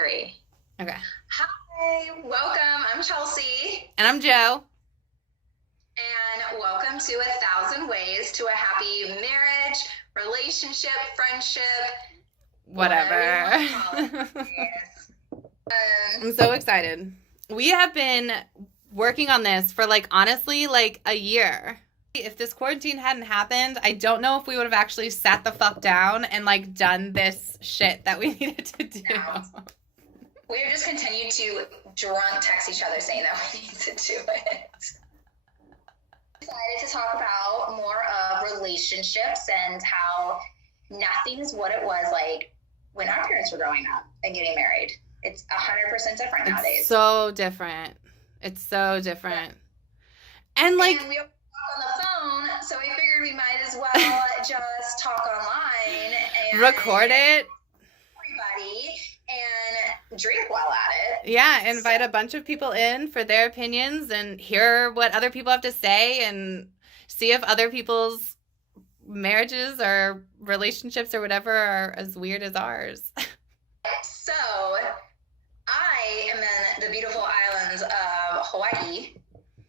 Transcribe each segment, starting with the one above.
Three. Okay. Hi, welcome. I'm Chelsea. And I'm Joe. And welcome to 1,000 Ways to a Happy Marriage, Relationship, Friendship, whatever you want to call it. I'm so excited. We have been working on this for honestly a year. If this quarantine hadn't happened, I don't know if we would have actually sat the fuck down and done this shit that we needed to do. No. We have just continued to drunk text each other saying that we need to do it. Decided to talk about more of relationships and how nothing is what it was like when our parents were growing up and getting married. It's 100% different nowadays. It's so different. It's so different. And we talk on the phone, so we figured we might as well just talk online and record it. Everybody and drink while at it. Yeah, invite a bunch of people in for their opinions and hear what other people have to say and see if other people's marriages or relationships or whatever are as weird as ours. So, I am in the beautiful islands of Hawaii,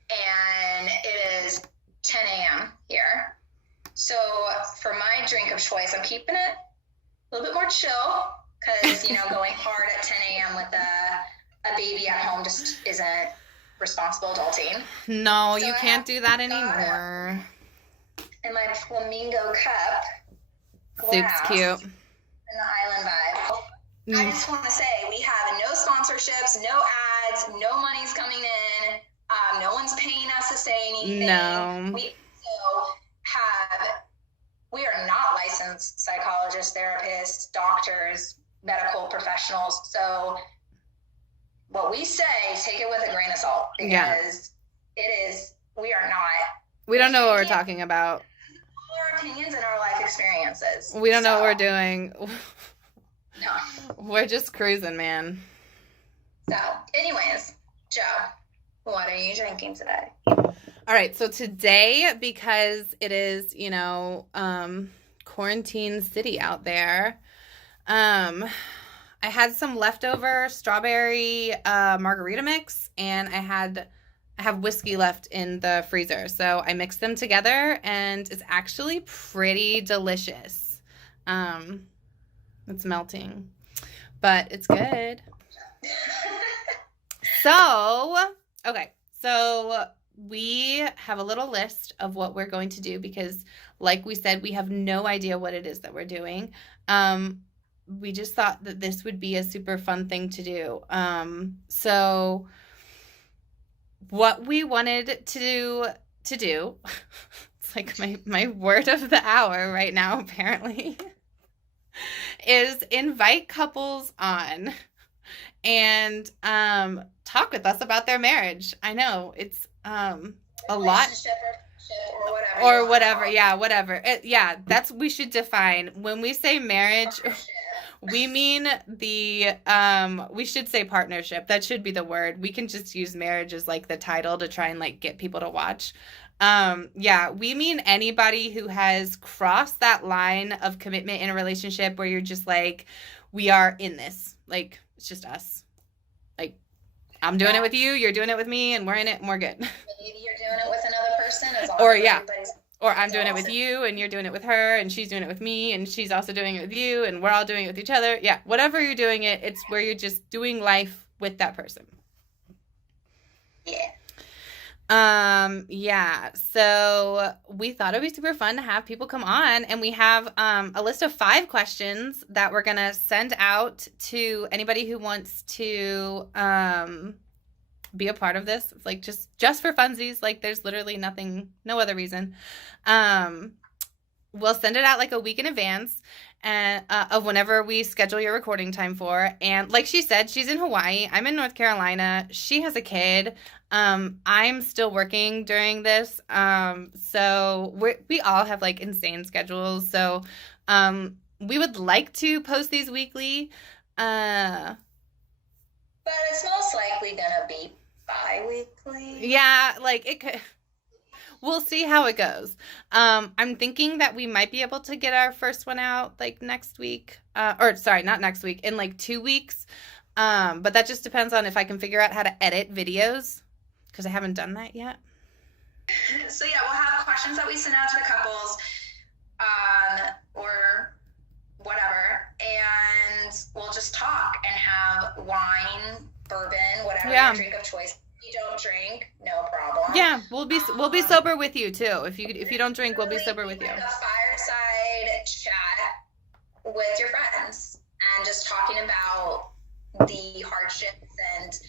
and it is 10 a.m. here. So, for my drink of choice, I'm keeping it a little bit more chill. Because, going hard at 10 a.m. with a baby at home just isn't responsible adulting. No, so you can't do that anymore. In my flamingo cup. Soup's cute. And the island vibe. I just want to say, we have no sponsorships, no ads, no money's coming in. No one's paying us to say anything. No. We are not licensed psychologists, therapists, doctors, medical professionals. So what we say, take it with a grain of salt, because we are not. We don't know what we're talking about. Our opinions and our life experiences. We don't know what we're doing. No. We're just cruising, man. So, anyways, Joe, what are you drinking today? All right, so today, because it is, quarantine city out there, I had some leftover strawberry margarita mix, and I have whiskey left in the freezer. So I mixed them together, and it's actually pretty delicious. It's melting, but it's good. So we have a little list of what we're going to do because, like we said, we have no idea what it is that we're doing. We just thought that this would be a super fun thing to do. So what we wanted to do, it's like my word of the hour right now, apparently, is invite couples on and talk with us about their marriage. I know it's a lot or whatever. Yeah, whatever. We should define when we say marriage. We mean we should say partnership. That should be the word. We can just use marriage as the title to try and get people to watch. We mean anybody who has crossed that line of commitment in a relationship where you're just we are in this. It's just us. I'm doing it with you, you're doing it with me, and we're in it and we're good. Maybe you're doing it with another person. Or I'm doing it with you and you're doing it with her and she's doing it with me and she's also doing it with you and we're all doing it with each other. Yeah, whatever you're doing it's where you're just doing life with that person. So we thought it'd be super fun to have people come on, and we have a list of 5 questions that we're gonna send out to anybody who wants to be a part of this. It's just for funsies. There's literally no other reason. We'll send it out a week in advance and of whenever we schedule your recording time for. And like she said, she's in Hawaii. I'm in North Carolina. She has a kid. I'm still working during this. So we all have insane schedules. So we would like to post these weekly. But it's most likely gonna be bi-weekly. Yeah, it could. We'll see how it goes. I'm thinking that we might be able to get our first one out next week. Not next week, in 2 weeks. But that just depends on if I can figure out how to edit videos, because I haven't done that yet. So yeah, we'll have questions that we send out to the couples, or whatever, and we'll just talk and have wine, bourbon, whatever your drink of choice. If you don't drink, no problem. Yeah, we'll be sober with you too. If you don't drink, we'll be sober with you. Like a fireside chat with your friends and just talking about the hardships and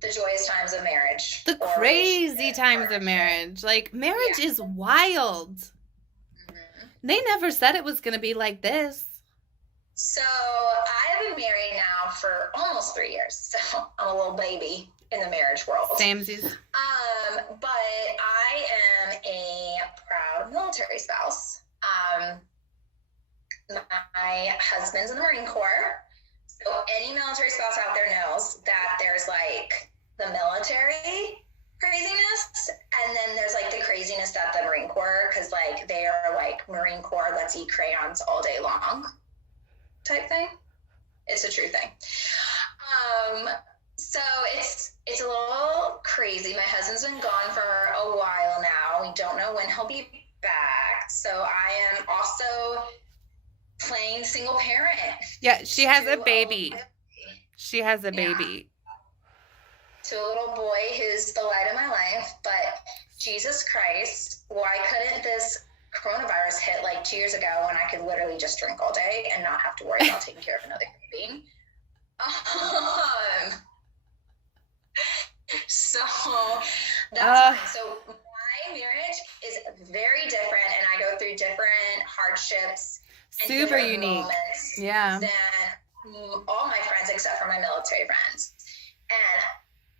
the joyous times of marriage. The crazy times of marriage. Like, marriage is wild. Mm-hmm. They never said it was going to be like this. So I've been married now for almost 3 years. So I'm a little baby in the marriage world. Samesies. But I am a proud military spouse. My husband's in the Marine Corps. So any military spouse out there knows that there's like the military craziness, and then there's like the craziness that the Marine Corps, because like they are like Marine Corps, let's eat crayons all day long type thing. It's a true thing. So it's a little crazy. My husband's been gone for a while now. We don't know when he'll be back. So I am also playing single parent. Yeah, she has a baby. She has a baby. To a little boy who's the light of my life. But Jesus Christ, why couldn't this coronavirus hit like 2 years ago when I could literally just drink all day and not have to worry about taking care of another baby? So that's so my marriage is very different, and I go through different hardships and super unique than all my friends except for my military friends. And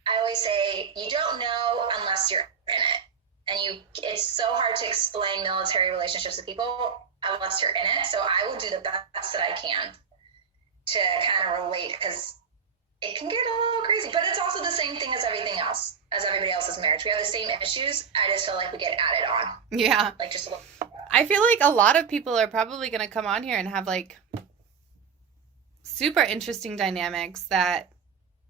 I always say, you don't know unless you're in it. And it's so hard to explain military relationships to people unless you're in it. So I will do the best that I can to kind of relate, because it can get a little crazy, but it's also the same thing as everything else, as everybody else's marriage. We have the same issues. I just feel like we get added on. Yeah. Like just a little. I feel like a lot of people are probably going to come on here and have like super interesting dynamics that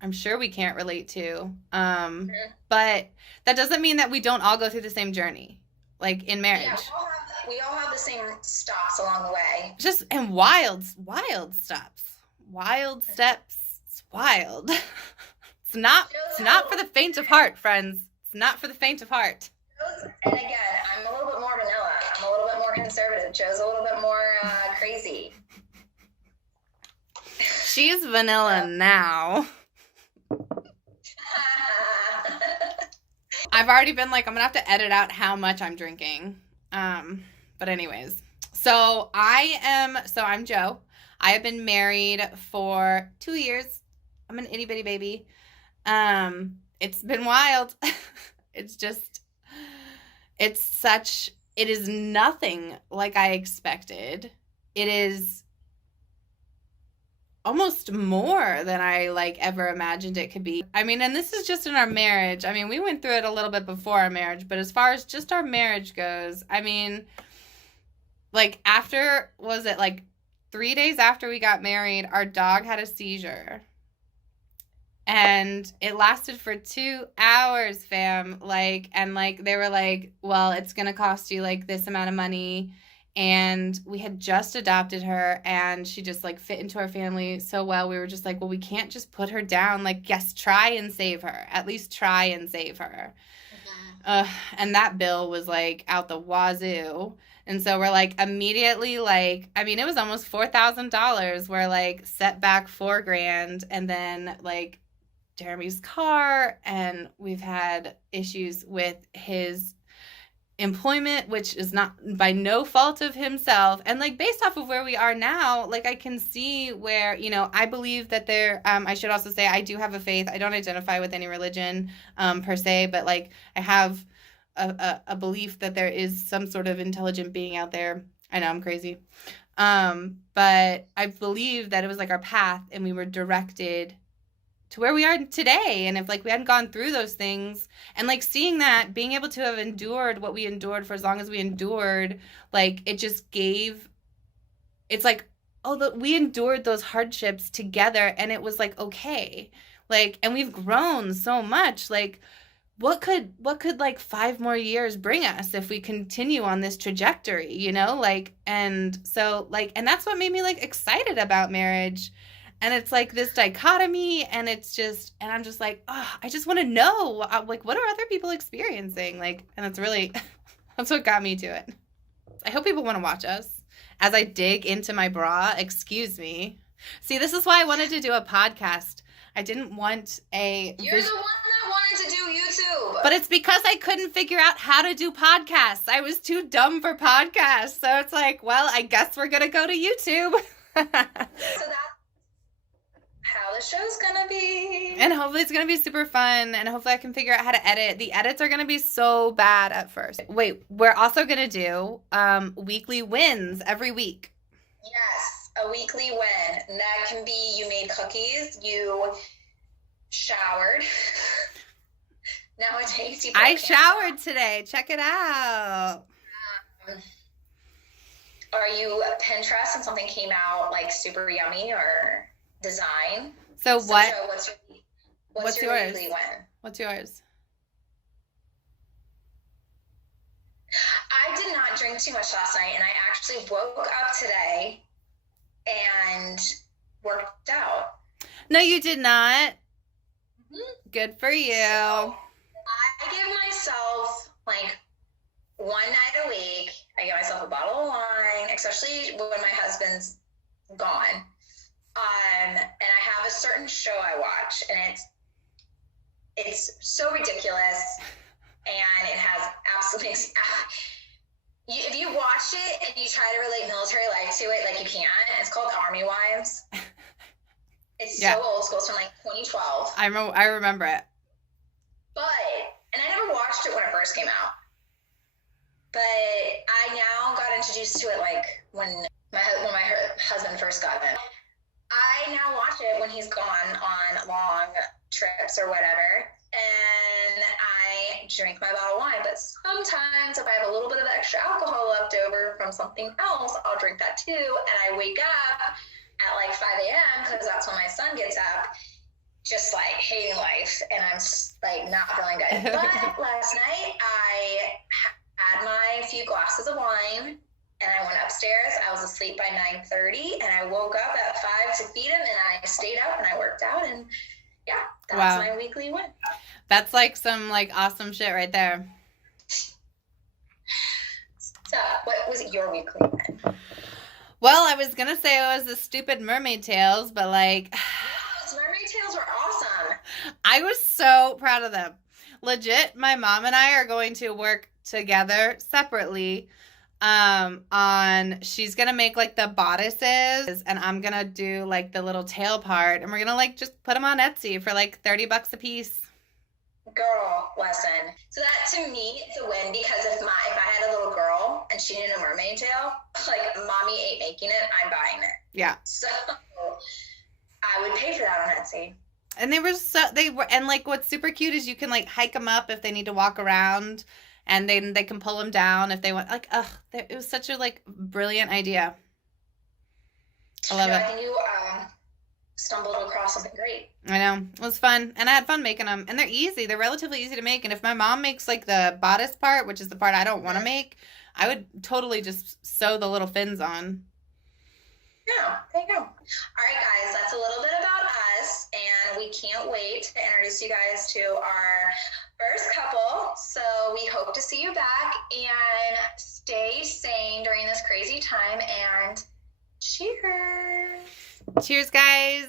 I'm sure we can't relate to. But that doesn't mean that we don't all go through the same journey, like in marriage. Yeah, we all have the same stops along the way. And wild stops, wild steps. It's wild. It's not for the faint of heart, friends. It's not for the faint of heart. And again, I'm a little bit more vanilla. I'm a little bit more conservative. Joe's a little bit more crazy. She's vanilla now. I've already been like, I'm gonna have to edit out how much I'm drinking. But anyways, I'm Joe. I have been married for 2 years. I'm an itty bitty baby. It's been wild. It is nothing like I expected. It is almost more than I like ever imagined it could be. I mean, and this is just in our marriage. I mean, we went through it a little bit before our marriage, but as far as just our marriage goes, I mean, like was it like 3 days after we got married, our dog had a seizure. And it lasted for 2 hours, fam. And they were like, well, it's going to cost you like this amount of money. And we had just adopted her, and she just like fit into our family so well. We were just like, well, we can't just put her down. Like, yes, try and save her. At least try and save her. Mm-hmm. And that bill was like out the wazoo. And so we're like immediately like, I mean, it was almost $4,000. We're like set back $4,000, and then like Jeremy's car, and we've had issues with his employment, which is not by no fault of himself. And like based off of where we are now, like I can see where, I believe that I should also say I do have a faith. I don't identify with any religion per se, but like I have a belief that there is some sort of intelligent being out there. I know I'm crazy. But I believe that it was like our path, and we were directed to where we are today. And if like we hadn't gone through those things, and like seeing that, being able to have endured what we endured for as long as we endured, like it just it's like we endured those hardships together, and it was like, okay. Like, and we've grown so much. Like, what could like 5 more years bring us if we continue on this trajectory, you know? Like, and so like, and that's what made me like excited about marriage. And it's like this dichotomy, and it's just, and I'm just like, oh, I just want to know, like, what are other people experiencing? Like, and it's really, that's what got me to it. I hope people want to watch us as I dig into my bra. Excuse me. See, this is why I wanted to do a podcast. I didn't want a... You're the one that wanted to do YouTube. But it's because I couldn't figure out how to do podcasts. I was too dumb for podcasts. So it's like, well, I guess we're going to go to YouTube. So that's how the show's going to be. And hopefully it's going to be super fun. And hopefully I can figure out how to edit. The edits are going to be so bad at first. Wait, we're also going to do weekly wins every week. Yes. A weekly win. And that can be you made cookies, you showered. Nowadays, you I showered today. Check it out. Or you Pinterest and something came out like super yummy or design. So what? What's your yours? weekly win? What's yours? I did not drink too much last night, and I actually woke up today and worked out. No, you did not. Mm-hmm. Good for you. So I give myself like one night a week. I give myself a bottle of wine, especially when my husband's gone. And I have a certain show I watch, and it's so ridiculous, and it has absolutely. If you watch it and you try to relate military life to it, like you can't. It's called Army Wives. It's so old school. It's from like 2012. I remember it. And I never watched it when it first came out. But I now got introduced to it like when my husband first got it. I now watch it when he's gone on long trips or whatever. And I drink my bottle of wine, but sometimes if I have a little bit of extra alcohol left over from something else, I'll drink that too. And I wake up at like 5 a.m. because that's when my son gets up, just like hating life, and I'm like not feeling good. But last night I had my few glasses of wine, and I went upstairs. I was asleep by 9:30, and I woke up at 5 to feed him, and I stayed up and I worked out, and yeah, that's my weekly win. That's like some like awesome shit right there. So, what was your weekly win? Well, I was gonna say it was the stupid mermaid tails, but like, yes, mermaid tails were awesome. I was so proud of them. Legit, my mom and I are going to work together separately. She's gonna make like the bodices, and I'm gonna do like the little tail part, and we're gonna like just put them on Etsy for like $30 a piece. Girl, listen. So that to me it's a win, because if I had a little girl and she needed a mermaid tail, like mommy ain't making it, I'm buying it. Yeah. So I would pay for that on Etsy. And and like what's super cute is you can like hike them up if they need to walk around. And then they can pull them down if they want. Like, it was such a like brilliant idea. I love it. I think you stumbled across something great. I know, it was fun, and I had fun making them. And they're easy. They're relatively easy to make. And if my mom makes like the bodice part, which is the part I don't want to make, I would totally just sew the little fins on. Yeah, there you go. All right, guys, that's a little bit about us, and we can't wait to introduce you guys to our first couple. So we hope to see you back, and stay sane during this crazy time, and cheers. Cheers, guys.